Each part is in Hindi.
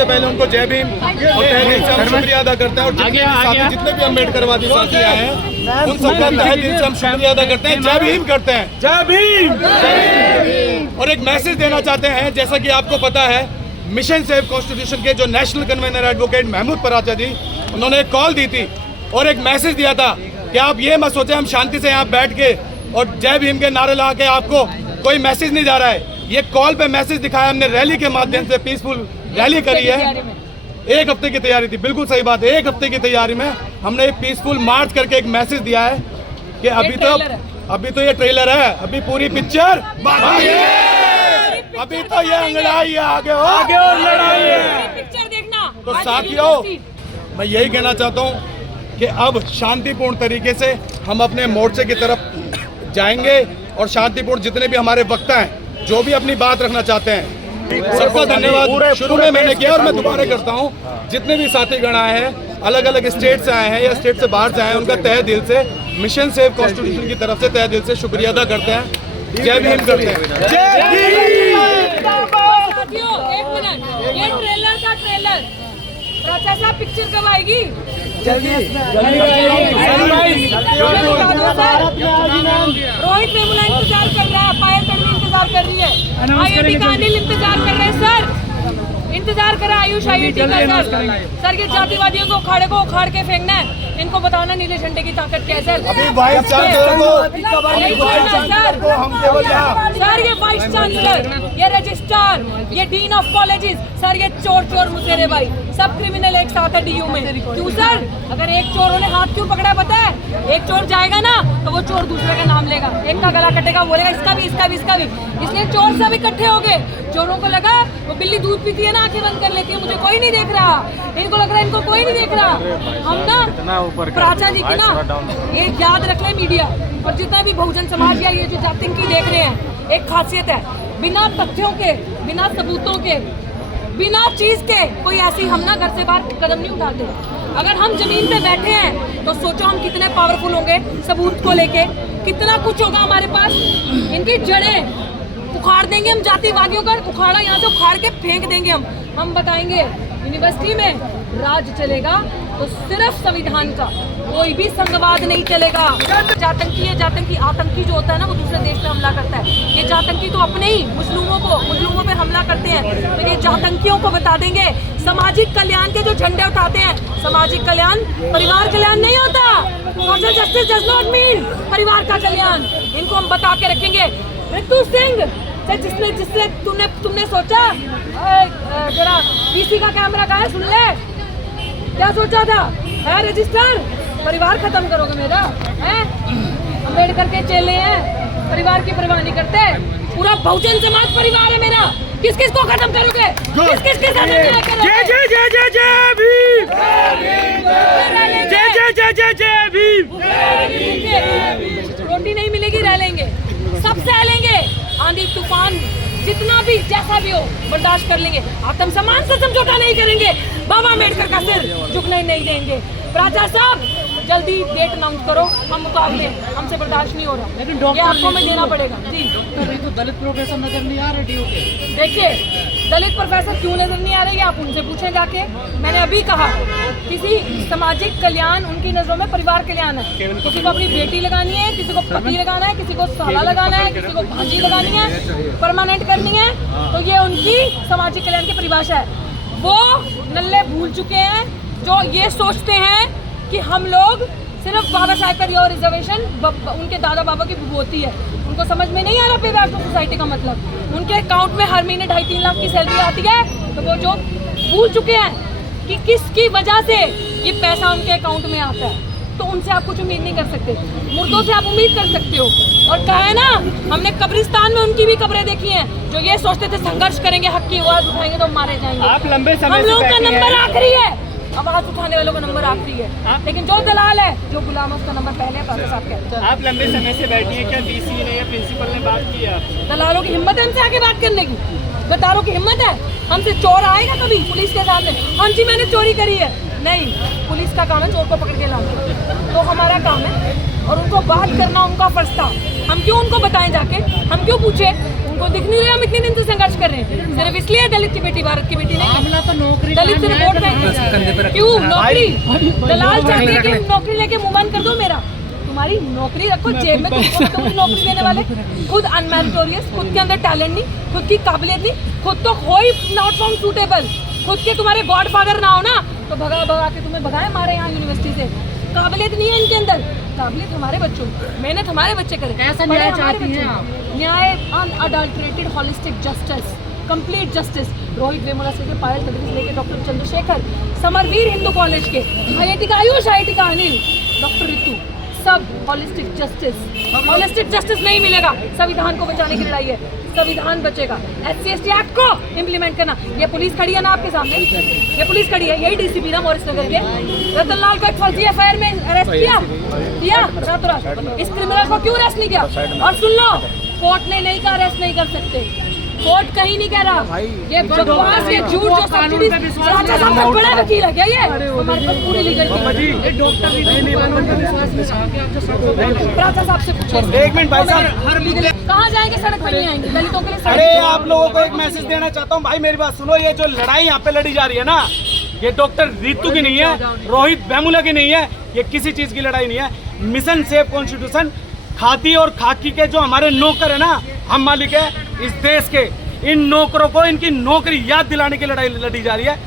सबसे पहले उनको जय भीम और तहे दिल से हम शुक्रिया अदा करते हैं। और जितने भी अम्बेडकरवादी साथी आए हैं उन सबका तहे दिल से हम शुक्रिया अदा करते हैं, जय भीम करते हैं, जय भीम। और एक मैसेज देना चाहते हैं, जैसा कि आपको पता है मिशन सेव कॉन्स्टिट्यूशन के जो national convener advocate Mahmood Pracha ji, उन्होंने एक कॉल दी थी और एक मैसेज दिया था कि आप ये मत सोचें हम शांति से यहाँ बैठ के और जय भीम के नारे लगा के आपको कोई मैसेज नहीं जा रहा है। ये कॉल पे मैसेज दिखाया हमने, रैली के माध्यम से पीसफुल रैली करी है। 1 हफ्ते की तैयारी थी, बिल्कुल सही बात है। 1 हफ्ते की तैयारी में हमने एक पीसफुल मार्च करके एक मैसेज दिया है कि अभी तो ये ट्रेलर है, अभी पूरी पिक्चर बाकी है, अभी तो ये अंगड़ाई है, आगे और लड़ाई है। पिक्चर देखना। तो साथियों, मैं यही कहना चाहता हूँ कि अब शांतिपूर्ण तरीके से हम अपने मोर्चे की तरफ जाएंगे और शांतिपूर्ण जितने भी हमारे वक्ता हैं जो भी अपनी बात रखना चाहते हैं, सबका धन्यवाद। शुरू में मैंने किया और मैं दोबारा करता हूँ। जितने भी साथीगण आए हैं, अलग अलग स्टेट से आए हैं या स्टेट से बाहर से आए हैं, उनका तहे दिल से मिशन सेव कॉन्स्टिट्यूशन की तरफ से तहे दिल से शुक्रिया अदा करते हैं, जय भीम करते हैं। साथियों, 1 मिनट, ये ट्रेलर का ट्रेलर राजा साहब पिक्चर कब आएगी? जल्दी। रोहित वेमुला इंतजार कर रहा है, पायल तड़वी इंतजार कर रही है, IIT का अनिल इंतजार कर रहे हैं सर, इंतजार करा आयुष IIT का सर ये जातिवादियों को उखाड़ के फेंकना है, इनको बताना नीले झंडे की ताकत क्या है सर। अभी वाइस चांसलर को हम केवल सर ये वाइस चांसलर, ये रजिस्ट्रार, ये डीन ऑफ कॉलेजेस, सर ये चोर मुसेरे भाई, सब क्रिमिनल एक साथ है DU में। क्यों सर? अगर एक चोरों ने हाथ क्यों पकड़ा पता है? एक चोर जाएगा ना तो वो चोर दूसरे का नाम लेगा, एक का गला कटेगा, बोलेगा इसका भी। इसलिए चोर सब इकट्ठे हो गए। चोरों को लगा वो बिल्ली दूध पीती है ना, आंखें बंद कर लेती है, मुझे कोई नहीं देख रहा, इनको लग रहा है इनको कोई नहीं देख रहा। हम ना पराचा जी की ना ये याद रख ले मीडिया और जितना भी बहुजन समाज या ये जो जातिंकी देख रहे हैं, एक खासियत है, बिना तथ्यों के, बिना सबूतों के, बिना चीज के कोई ऐसी हम ना घर से बाहर कदम नहीं उठाते। अगर हम जमीन पे बैठे हैं तो सोचो हम कितने पावरफुल होंगे, सबूत को लेके कितना कुछ होगा हमारे पास। इनकी जड़ें उखाड़ देंगे हम, जातिवादियों का उखाड़ा यहाँ से उखाड़ के फेंक देंगे हम बताएंगे यूनिवर्सिटी में राज चलेगा तो सिर्फ संविधान का, कोई भी संघवाद नहीं चलेगा। जातंकी आतंकी जो होता है ना वो दूसरे देश पे हमला करता है, ये जातंकी तो अपने ही मुस्लिमों पे हमला करते हैं। तो ये जातंकियों को बता देंगे सामाजिक कल्याण के जो झंडे उठाते हैं, सामाजिक कल्याण परिवार कल्याण नहीं होता। Social justice does not mean परिवार का कल्याण, इनको हम बता के रखेंगे। ऋतु सिंह जिससे तुमने सोचा जरा PC का कैमरा कहाँ है, सुन ले, क्या सोचा था? है रजिस्टर, परिवार खत्म करोगे मेरा? है अम्बेडकर के चेले हैं, परिवार की परवाह नहीं करते। पूरा बहुजन समाज परिवार है मेरा, किस को खत्म करोगे? किस के साथ अन्याय करोगे? जय भीम, जय भीम। रोटी नहीं मिलेगी, रह लेंगे, सब सह लेंगे, आंधी तूफान जितना भी जैसा भी हो बर्दाश्त कर लेंगे, आत्मसम्मान से समझौता नहीं करेंगे, बाबा अम्बेडकर का सिर झुकने नहीं देंगे। राजा साहब जल्दी डेट अनाउंस करो, हम मुकाबले, हमसे बर्दाश्त नहीं हो रहा, लेकिन ये आपको में देना पड़ेगा जी। तो दलित प्रोफेसर नजर नहीं आ रहे DU के। देखिए दलित प्रोफेसर क्यों नजर नहीं आ रहे, आप उनसे पूछें जाके। मैंने अभी कहा किसी सामाजिक कल्याण उनकी नजरों में परिवार कल्याण है, किसी को अपनी बेटी लगानी है, किसी को पति लगाना है, किसी को साला लगाना है, किसी को भांजी लगानी है, परमानेंट करनी है, तो ये उनकी सामाजिक कल्याण की परिभाषा है। वो नल्ले भूल चुके हैं जो ये सोचते हैं कि हम लोग सिर्फ बाबा साहेब का दिया रिजर्वेशन उनके दादा बाबा की विभूति है, उनको समझ में नहीं आ रहा पे बैक टू सोसाइटी का मतलब। उनके अकाउंट में हर महीने 2.5-3 लाख की सैलरी आती है, तो वो जो भूल चुके हैं कि किसकी वजह से ये पैसा उनके अकाउंट में आता है, तो उनसे आप कुछ उम्मीद नहीं कर सकते। मुर्दों से आप उम्मीद कर सकते हो। और कहा है ना, हमने कब्रिस्तान में उनकी भी कब्रें देखी हैं जो ये सोचते थे संघर्ष करेंगे, हक की आवाज उठाएंगे तो मारे जाएंगे। आप लंबे समय हम लोगों का नंबर आखिरी है, आवाज उठाने वालों का नंबर आखिरी है, लेकिन जो दलाल है, जो गुलाम है, उसका नंबर पहले है। पासा साहब कहते हैं आप लंबे समय से बैठी हैं, क्या DC ने या प्रिंसिपल ने बात की है? दलालों की हिम्मत है हमसे आगे बात करने की, गद्दारों की हिम्मत है। हमसे चोर आएगा कभी पुलिस के सामने, हाँ जी मैंने चोरी करी है? नहीं, पुलिस का काम है चोर को पकड़ के लाना, तो हमारा काम है और उनको बात करना उनका फर्ज था। हम क्यों उनको बताएं जाके, हम क्यों पूछे? उनको दिख नहीं रहा हम इतने दिन से संघर्ष कर रहे हैं, सिर्फ इसलिए दलित की बेटी भारत की बेटी नहीं। मामला तो नौकरी दलित से वोट बैंक क्यों? नौकरी दलाल चाहते हैं कि नौकरी लेके मुंह बंद कर दो मेरा। तुम्हारी नौकरी रखो जेब में, तुम नौकरी देने वाले खुद अनमेरिटोरियस, खुद के अंदर टैलेंट नहीं, खुद की काबिलियत नहीं, खुद तो हो ही नॉट फाउंड सूटेबल, खुद के तुम्हारे गॉडफादर ना हो ना तो भगा भगा के तुम्हें भगाए हमारे यहाँ यूनिवर्सिटी से। काबिलियत नहीं है इनके अंदर, काबिलियत हमारे बच्चों की, मेहनत हमारे बच्चे करें। कैसा न्याय चाहती हैं आप? न्याय unadulterated holistic justice, complete justice. Rohith Vemula से पायल तडवी से लेके डॉक्टर चंद्रशेखर, समरवीर हिंदू कॉलेज के, IIT का आयुष, IIT का अनिल, डॉक्टर रितु, सब होलिस्टिक जस्टिस। होलिस्टिक जस्टिस नहीं मिलेगा, संविधान को बचाने की लड़ाई है, संविधान बचेगा। SC/ST एक्ट को इम्प्लीमेंट करना। ये पुलिस खड़ी है ना आपके सामने, ये पुलिस खड़ी है, यही DCP ना मॉरिस नगर के, रतनलाल को एक फर्जी FIR में अरेस्ट किया रातों रात। इस क्रिमिनल को क्यों अरेस्ट नहीं किया? और सुन लो, कोर्ट ने नहीं कहा अरेस्ट नहीं कर सकते, कोर्ट कहीं नहीं कह रहा। ये बकवास, ये झूठ जो सब्सिडी राजा साहब का बड़ा वकील है क्या? ये हमारे पास पूरी लीगल राजा साहब से पूछो। एक मिनट भाई साहब, कहाँ जाएंगे? सड़क पर नहीं आएंगे, दलितों के लिए सड़क। अरे आप लोगों को एक मैसेज देना चाहता हूँ भाई, मेरी बात सुनो। ये जो लड़ाई यहाँ पे लड़ी जा रही है ना, ये डॉक्टर रितु की नहीं है, रोहित वेमुला की नहीं है, ये किसी चीज की लड़ाई नहीं है। मिशन सेव कॉन्स्टिट्यूशन, खादी और खाकी के जो हमारे नौकर है ना, हम मालिक है इस देश के, इन नौकरों को इनकी नौकरी याद दिलाने की लड़ाई लड़ी जा रही है।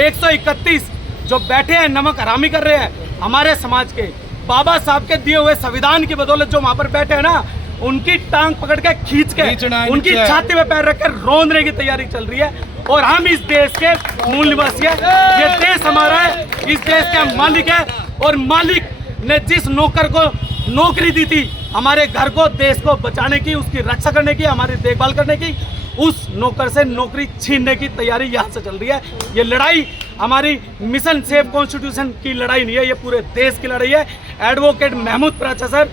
131 जो बैठे हैं नमक हरामी कर रहे हैं हमारे समाज के, बाबा साहब के दिए हुए संविधान की बदौलत जो वहां पर बैठे हैं ना, उनकी टांग पकड़ के खींच के उनकी छाती में पैर रखकर रोंदने की तैयारी चल रही है। और हम इस देश के मूल निवासी है, ये देश हमारा है, इस देश के हम मालिक है। और मालिक ने जिस नौकर को नौकरी दी थी हमारे घर को, देश को बचाने की, उसकी रक्षा करने की, हमारी देखभाल करने की, उस नौकर से नौकरी छीनने की तैयारी यहाँ से चल रही है। ये लड़ाई हमारी मिशन सेव कॉन्स्टिट्यूशन की लड़ाई नहीं है, ये पूरे देश की लड़ाई है। एडवोकेट महमूद प्राचा सर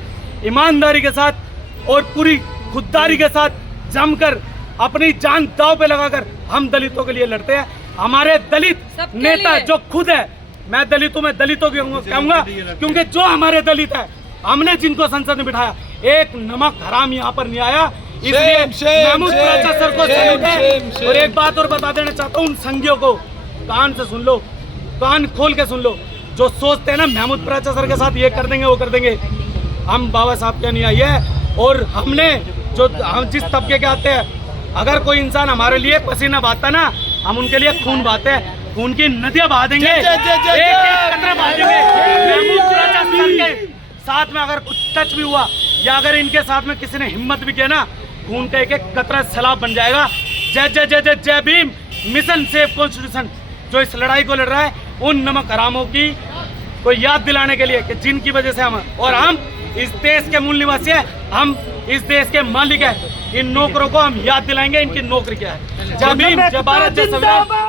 ईमानदारी के साथ और पूरी खुददारी के साथ जमकर अपनी जान दांव पे लगाकर हम दलितों के लिए लड़ते हैं। हमारे दलित नेता जो खुद है, मैं दलितों में दलितों की कहूंगा, क्योंकि जो हमारे दलित है, हमने जिनको संसद में बिठाया, एक नमक हराम यहाँ पर नहीं आया, इसलिए महमूद प्राचा सर को सैल्यूट है। और एक बात और बता देना चाहता हूँ उन संघियों को, कान से सुन लो, कान खोल के सुन लो, जो सोचते हैं ना महमूद प्राचा सर के साथ ये कर देंगे वो कर देंगे, हम बाबा साहब क्या नहीं आई है। और हमने जो हम जिस तबके के आते हैं, अगर कोई इंसान हमारे लिए पसीना बहाता ना, हम उनके लिए खून बहाते हैं, खून की नदियां बहा देंगे, एक कतरा बहा देंगे। महमूद प्राचा सर के साथ में अगर कुछ टच भी हुआ या अगर इनके साथ में किसी ने हिम्मत भी किया ना, खून का एक कतरा सैलाब बन जाएगा। जय जय जय जय जय भीम। मिशन सेव कॉन्स्टिट्यूशन जो इस लड़ाई को लड़ रहा है, उन नमक हरामों की को याद दिलाने के लिए कि जिनकी वजह से हम इस देश के मूल निवासी हैं, हम इस देश के मालिक हैं। इन नौकरों को हम याद दिलाएंगे इनकी नौकरी क्या है। जय भीम, जय भारत, जय संविधान।